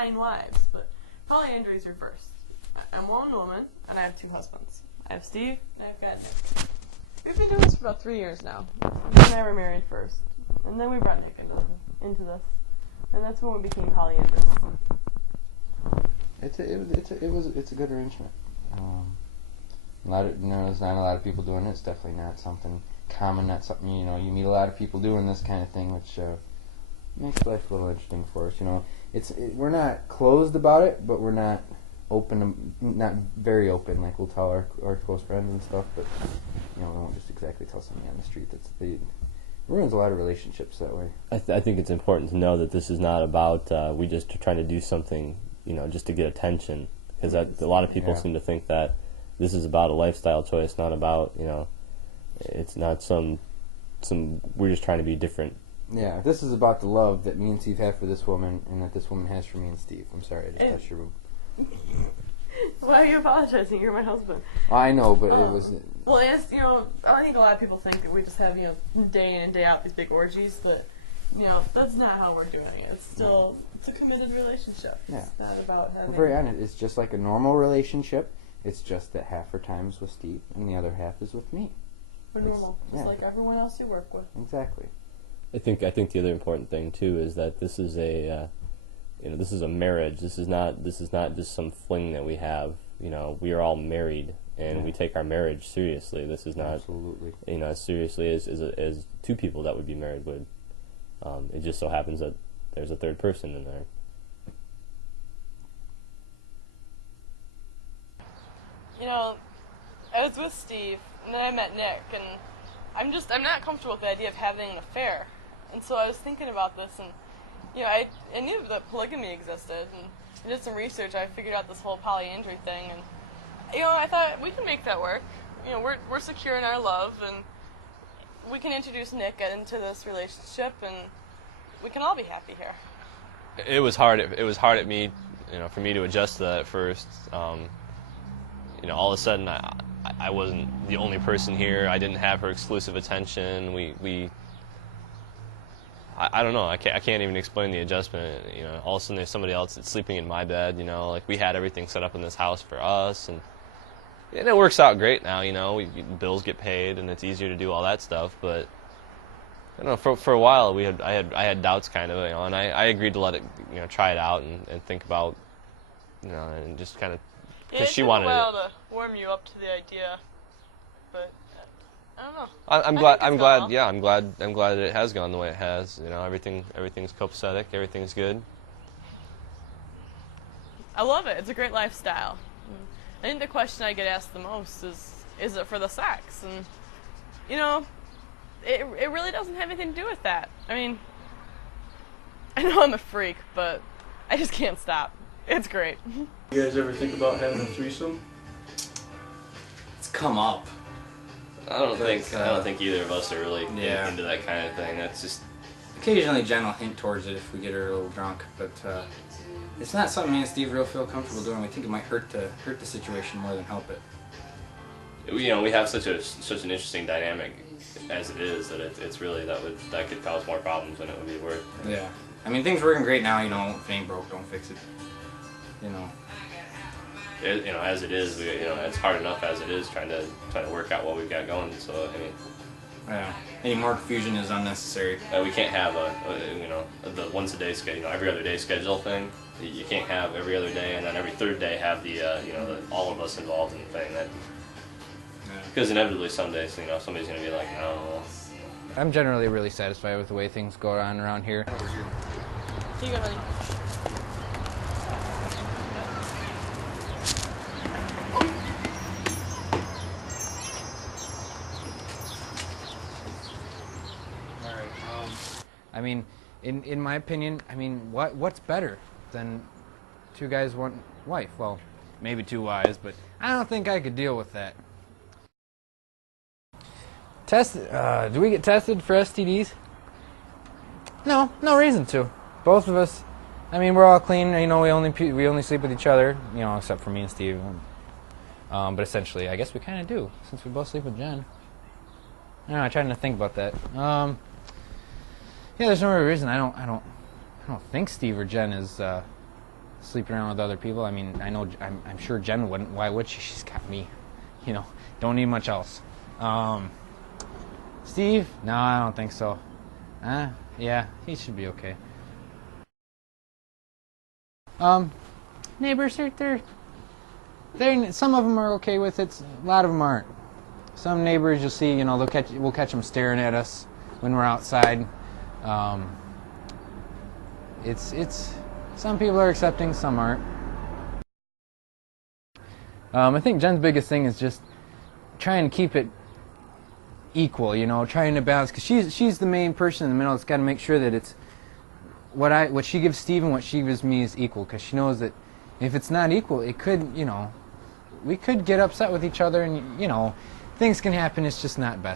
9 wives, but polyandry is reversed. I'm a lone woman, and I have 2 husbands. I have Steve, and I've got Nick. We've been doing this for about 3 years now. Nick and I were married first, and then we brought Nick into this, and that's when we became polyandrous. It's a good arrangement. There's not a lot of people doing it. It's definitely not something common. Not something you meet a lot of people doing this kind of thing, which makes life a little interesting for us. We're not closed about it, but we're not not very open. Like we'll tell our close friends and stuff, but we won't just exactly tell somebody on the street. It ruins a lot of relationships that way. I think it's important to know that this is not about we just are trying to do something, just to get attention, because a lot of people seem to think that this is about a lifestyle choice, not about it's not some we're just trying to be different. Yeah, this is about the love that me and Steve have for this woman, and that this woman has for me and Steve. I'm sorry, I just touched your boob. Why are you apologizing? You're my husband. I know, but it was... Well, I think a lot of people think that we just have, day in and day out these big orgies, but, that's not how we're doing it. It's still, it's a committed relationship. Yeah. It's not about having... We're very honest. It's just like a normal relationship. It's just that half her time is with Steve, and the other half is with me. We're normal, just like everyone else you work with. Exactly. I think the other important thing, too, is that this is a... this is a marriage. This is not just some fling that we have. We are all married, and we take our marriage seriously. This is not absolutely as seriously as 2 people that would be married would. It just so happens that there's a third person in there. I was with Steve, and then I met Nick, and I'm not comfortable with the idea of having an affair, and so I was thinking about this and. I knew that polygamy existed, and I did some research. I figured out this whole polyandry thing, and I thought we can make that work. We're secure in our love, and we can introduce Nick into this relationship, and we can all be happy here. It was hard. It was hard at me, for me to adjust to that at first. All of a sudden, I wasn't the only person here. I didn't have her exclusive attention. I don't know. I can't even explain the adjustment. All of a sudden there's somebody else that's sleeping in my bed. Like we had everything set up in this house for us, and it works out great now. Bills get paid, and it's easier to do all that stuff. But for a while I had doubts, kind of. And I agreed to let it, try it out and think about, and just kind of because she wanted it. It took a while to warm you up to the idea, but. I don't know. I'm glad that it has gone the way it has. Everything's copacetic. Everything's good. I love it. It's a great lifestyle. I think the question I get asked the most is it for the sex? And it really doesn't have anything to do with that. I mean, I know I'm a freak, but I just can't stop. It's great. You guys ever think about having a threesome? It's come up. I don't think either of us are really into that kind of thing. That's just occasionally Jen will hint towards it if we get her a little drunk, but it's not something me and Steve real feel comfortable doing. We think it might hurt the situation more than help it. We have such an interesting dynamic as it is that it's really that could cause more problems than it would be worth. Yeah, I mean things working great now. If it ain't broke, don't fix it. As it is, it's hard enough as it is trying to work out what we've got going. So any more confusion is unnecessary. We can't have the once a day schedule, every other day schedule thing. You can't have every other day and then every third day have the all of us involved in the thing. Because inevitably some days somebody's gonna be like, no. I'm generally really satisfied with the way things go on around here. Here you go, honey. I mean, in my opinion, what's better than 2 guys, 1 wife? Well, maybe 2 wives, but I don't think I could deal with that. Do we get tested for STDs? No reason to. Both of us, we're all clean. We only sleep with each other, except for me and Steve. But essentially, I guess we kind of do, since we both sleep with Jen. I don't know, I'm trying to think about that. Yeah, there's no real reason. I don't think Steve or Jen is sleeping around with other people. I mean, I'm sure Jen wouldn't. Why would she? She's got me. You know, don't need much else. Steve? No, I don't think so. Yeah, he should be okay. Neighbors, they're some of them are okay with it. A lot of them aren't. Some neighbors you'll see, you know, we'll catch them staring at us when we're outside. It's some people are accepting, some aren't. I think Jen's biggest thing is just trying to keep it equal, you know, trying to balance, because she's the main person in the middle that's got to make sure that it's what she gives Steve and what she gives me is equal, because she knows that if it's not equal, it could, you know, we could get upset with each other, and, you know, things can happen. It's just not best.